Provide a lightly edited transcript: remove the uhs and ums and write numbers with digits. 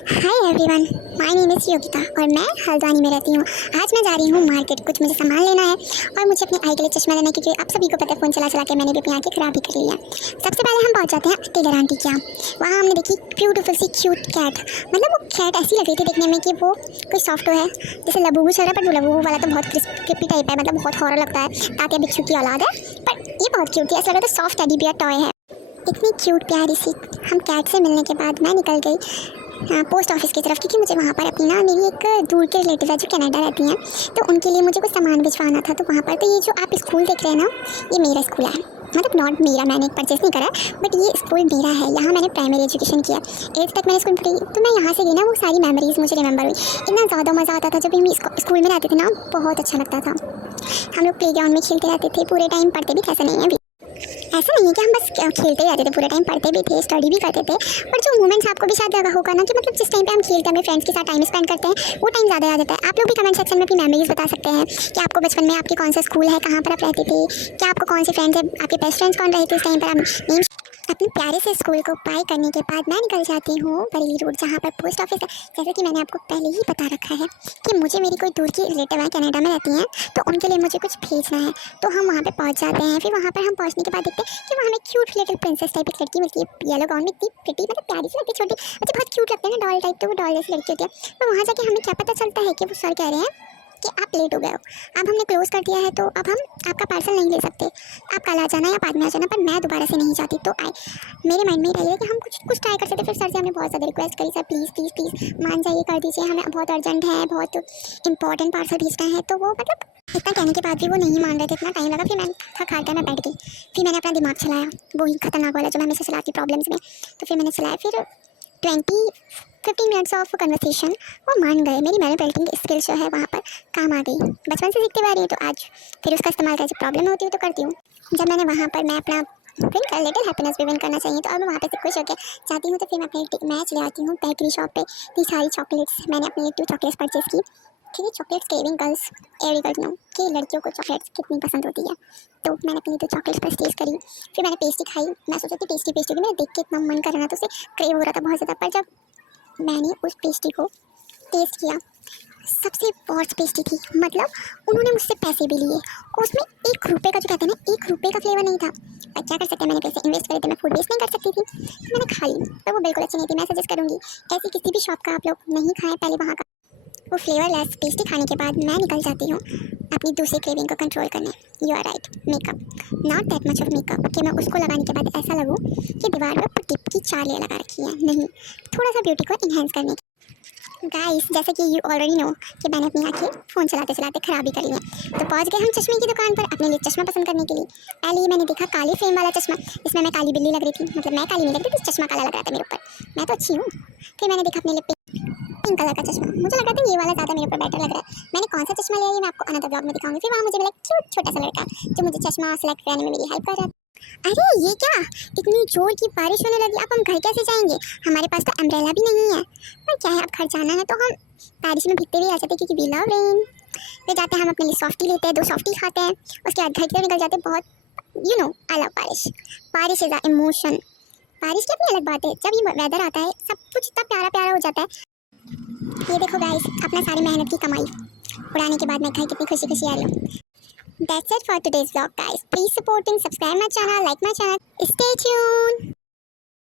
Hi everyone, my name is Yogita और मैं हल्द्वानी में रहती हूँ। आज मैं जा रही हूँ मार्केट, कुछ मुझे सामान लेना है और मुझे अपनी आई के लिए चश्मा लेना है, क्योंकि आप सभी को पता है फ़ोन चला चला के मैंने भी अपनी आँखें ख़राब भी कर ली है। सबसे पहले हम पहुँच जाते हैं टेलर आंटी के यहाँ। वहाँ हमने देखी ब्यूटीफुल सी क्यूट कैट। मतलब वो कैट ऐसी लग रही थी देखने में कि वो कोई सॉफ्ट है, जैसे लबूबू चल रहा है, पर वो लबूबू वाला तो बहुत क्रिस्पी टाइप है, मतलब बहुत हॉरर लगता है, तात्या बिच्छू की औलाद है। पर ये बहुत क्यूट थी, ऐसा लग रहा था सॉफ्ट टेडी बियर टॉय है। इतनी क्यूट प्यारी सी। हम कैट से मिलने के बाद मैं निकल गई पोस्ट ऑफिस की तरफ, क्योंकि मुझे वहाँ पर अपनी मेरी एक दूर के रिलेटिव है जो कनाडा रहती हैं, तो उनके लिए मुझे कुछ सामान भिजवाना था। तो वहाँ पर तो ये जो आप स्कूल देख रहे हैं ना, ये मेरा स्कूल है। मतलब नॉट मेरा, मैंने एक परचेस नहीं करा, बट ये स्कूल मेरा है। यहाँ मैंने प्राइमरी एजुकेशन किया, 8th तक मैंने स्कूल पढ़ी। तो मैं यहाँ से गई ना, वो सारी मेमोरीज़ मुझे रिमेंबर हुई। इतना ज़्यादा मज़ा आता था जब हम स्कूल में रहते थे ना, बहुत अच्छा लगता था। हम लोग प्ले ग्राउंड में खेलते रहते थे पूरे टाइम, पढ़ते भी कैसे नहीं है अभी। ऐसा नहीं है कि हम बस खेलते रहते थे पूरे टाइम, पढ़ते भी थे, स्टडी भी करते थे। पर जो मोमेंट्स आपको भी शायद लगा होगा ना कि मतलब जिस टाइम पे हम खेलते हैं, अपने फ्रेंड्स के साथ टाइम स्पेंड करते हैं, वो टाइम ज़्यादा याद आता है। आप लोग भी कमेंट सेक्शन में अपनी मेमोरीज बता सकते हैं कि आपको बचपन में आपके कौन सा स्कूल है, कहाँ पर आप रहते थे, क्या आपको कौन से फ्रेंड्स है, आपके बेस्ट फ्रेंड्स कौन रहे थे इस टाइम पर। आप अपने प्यारे से स्कूल को बाय करने के बाद मैं निकल जाती हूँ बरेली रोड, जहाँ पर पोस्ट ऑफिस है। जैसे कि मैंने आपको पहले ही बता रखा है कि मुझे मेरी कोई दूर की रिलेटिव है, कनाडा में रहती हैं, तो उनके लिए मुझे कुछ भेजना है। तो हम वहाँ पे पहुँच जाते हैं। फिर वहाँ पर हम पहुँचने के बाद देखते हैं कि वहाँ हमें क्यूट लिटिल प्रिंसेस टाइप एक लड़की मिलती है, येलो गाउन में, इतनी प्रिटी, मतलब प्यारी सी लगती है, छोटी बच्चे बहुत क्यूट लगते हैं ना, डॉल टाइप। तो वो डॉल जैसी लड़की होती है। तो वहाँ जाके हमें क्या पता चलता है कि वो सर कह रहे हैं कि आप लेट हो गए हो, अब हमने क्लोज़ कर दिया है, तो अब हम आपका पार्सल नहीं ले सकते, आप कल आ जाना या बाद में आ जाना। पर मैं दोबारा से नहीं जाती। तो मेरे माइंड में रही है कि हम कुछ ट्राई कर सकते। फिर सर से हमने बहुत ज़्यादा रिक्वेस्ट करी, सर प्लीज़ प्लीज़ प्लीज़ मान जाइए, कर दीजिए, हमें बहुत अर्जेंट है, बहुत इंपॉर्टेंट पार्सल भेजना है। तो वो मतलब इतना कहने के बाद भी वो नहीं मान रहे थे, इतना टाइम लगा। फिर मैं थक हार कर मैं बैठ गई। फिर मैंने अपना दिमाग चलाया, वही खतरनाक वाला जो मैं हमेशा चलाती प्रॉब्लम्स में। तो फिर मैंने चलाया, फिर 15 मिनट्स ऑफ कन्वर्सेशन वो मान गए। मेरी मैनिपुलेटिंग स्किल्स जो है वहाँ पर काम आ गई। बचपन से सीखते आ रही हूँ, तो आज फिर उसका इस्तेमाल कर, जब प्रॉब्लम होती है तो करती हूँ। जब मैंने वहाँ पर मैं अपना विन कर, लिटिल हैप्पीनेस भी विन करना चाहिए, तो अब मैं वहाँ पे से खुश होकर जाती हूँ। तो फिर मैं अपने मैं चले आती हूँ बेकरी शॉप पे। इतनी सारी चॉकलेट्स मैंने अपनी 2 चॉकलेट्स परचेस की, क्योंकि chocolates craving girls, every girls know कि लड़कियों को चॉकलेट्स कितनी पसंद होती है। तो मैंने अपनी 2 चॉकलेट्स परचेस करी। फिर मैंने पेस्ट्री खाई। मैं सोचा कि टेस्टी होगी, मेरा देख के इतना मन कर रहा था, तो उसे क्रेव हो रहा था बहुत ज़्यादा। पर जब मैंने उस पेस्ट्री को टेस्ट किया, सबसे वर्स्ट पेस्ट्री थी। मतलब उन्होंने मुझसे पैसे भी लिए, और उसमें ₹1 का, जो कहते हैं ना, ₹1 का फ्लेवर नहीं था। पर क्या कर सकते हैं, मैंने पैसे इन्वेस्ट करे थे, मैं फूड वेस्ट नहीं कर सकती थी, तो मैंने खा ली। पर वो बिल्कुल अच्छी नहीं थी। मैं सजेस्ट करूँगी ऐसी किसी भी शॉप का आप लोग नहीं खाएं पहले वहाँ का। वो फ्लेवरलेस पेस्ट्री खाने के बाद मैं निकल जाती हूँ अपनी दूसरी क्रेविंग को कंट्रोल करने। You are right, makeup. Not that much of makeup कि मैं उसको लगाने के बाद ऐसा लगूँ कि दीवार पर टिप की 4 लेयर लगा रखी है। नहीं, थोड़ा सा ब्यूटी को इन्हेंस करने की। गाइस, जैसे कि यू ऑलरेडी नो कि मैंने अपनी आंखें फ़ोन चलाते चलाते ख़राब ही करी हैं, तो पहुंच गए हम चश्मे की दुकान पर अपने लिए चश्मा पसंद करने के लिए। पहले ही मैंने देखा काली फ्रेम वाला चश्मा, इसमें मैं काली बिल्ली लग रही थी। मतलब मैं काली नहीं लग रही थी, चश्मा काला लग रहा था मेरे ऊपर, मैं तो अच्छी हूँ। फिर मैंने देखा अपने लिए पिंक कलर का चश्मा, मुझे लग रहा था ये वाला ज़्यादा मेरे ऊपर बेटर लग रहा है। मैंने कौन सा चश्मा लिया ये मैं आपको अनदर ब्लॉग में दिखाऊंगी। फिर वहाँ मुझे मिला क्यूट छोटा सा लड़का जो मुझे चश्मा सेलेक्ट करने में मेरी हेल्प कर रहा था। अरे ये क्या, इतनी जोर की बारिश होने लगी, अब हम घर कैसे जाएंगे, हमारे पास तो अम्ब्रेला भी नहीं है। पर क्या है, अब घर जाना है तो हम बारिश में भीगते हुए आ जाते, क्योंकि वी लव रेन। फिर जाते हैं हम अपने लिए सॉफ्टी लेते हैं, 2 सॉफ्टी खाते हैं, उसके बाद घर की तरफ निकल जाते हैं। बहुत यू नो आई लव बारिश। बारिश इज़ अ इमोशन। बारिश की अपनी अलग बात है, जब ये वेदर आता है सब कुछ इतना प्यारा प्यारा हो जाता है। ये देखो गाइस, अपना सारी मेहनत की कमाई उड़ाने के बाद मैं घर कितनी खुशी खुशी आ रही हूँ। That's it for today's vlog, guys. Please support and subscribe my channel, like my channel. Stay tuned.